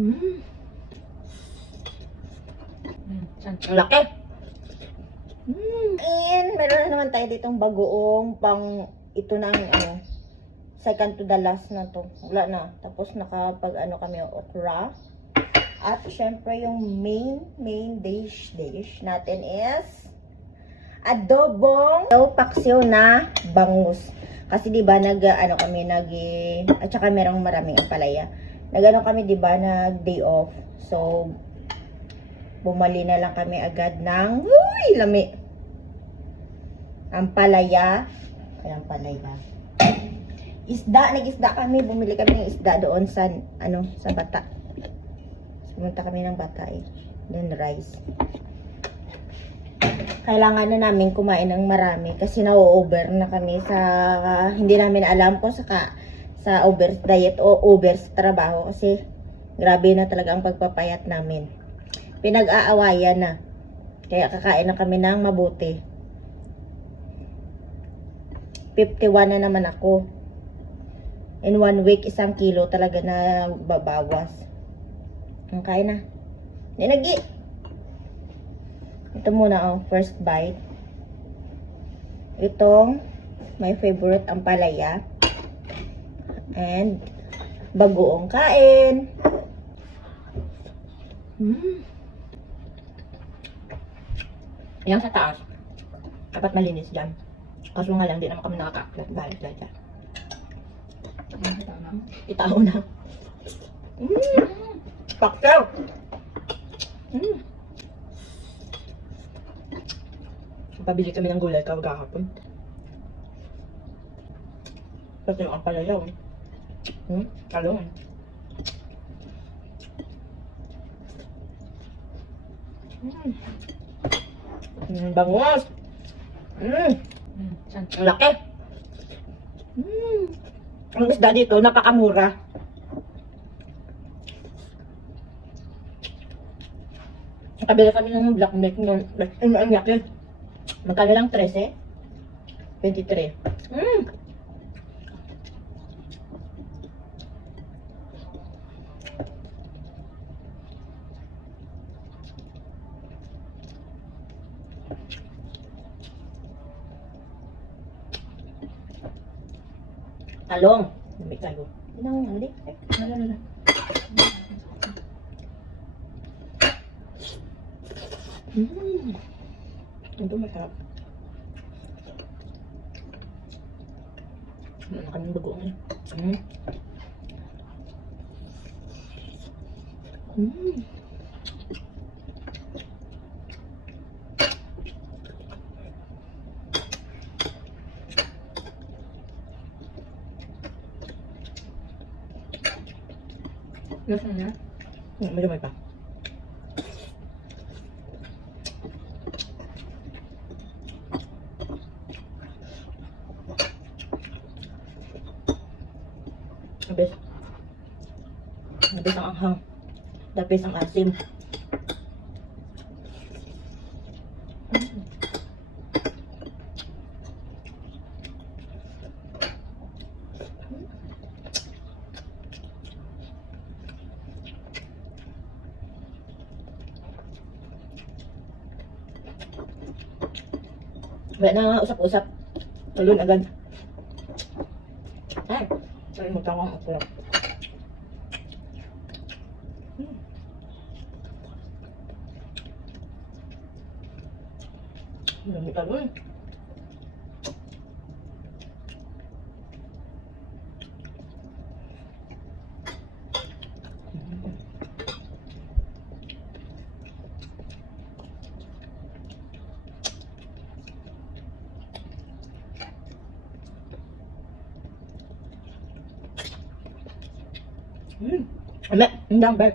Mm. Ang laki. And meron na naman tayo ditong bagoong pang ito na ang ano, second to the last na to. Wala na. Tapos nakapag ano kami okra. At syempre yung main dish natin is adobong paksiw na bangus. Kasi 'di ba ano kami at saka merong maraming ampalaya. Nagano kami 'di ba day off. So bumali na lang kami agad ng lami. Ampalaya. Ay ampalaya. Nag-isda kami, bumili kami ng isda doon sa sa Bata. Pumunta kami ng Bata Then rice. Kailangan na namin kumain ng marami kasi na-over na kami sa hindi namin alam kung sa over diet o over sa trabaho kasi grabe na talaga ang pagpapayat namin. Pinag-aawayan na. Kaya kakain na kami ng mabuti. 51 na naman ako. In 1 week, 1 kilo talaga na babawas. Ang kain na. Ninagi. Ito muna first bite. Itong my favorite ampalaya. And bagoong kain. Yan sa taas. Dapat malinis dyan. Kaso nga lang, di naman kami nakaka-upload. Balik dyan. Itaw na. Paksaw! Pabili kami ng gulay kahapon. Kasi yung ampalayaw. Talong. Bangus! Ang laki! Ang isda dito, napakamura. Nakabila kami ng black milk noon. Ang laki. Magkano lang 13? 23. Talong. May talong. Hindi. Ito masarap. Ano kaming bago ngayon? Nasaan na? Medyo may pa. Nabis ang anghang. Nabis ang asim. Wala na usap-usap. Talon agad. Ay, kalimutan ko ang okra. Dami talon. Ano? Hindi ang bag.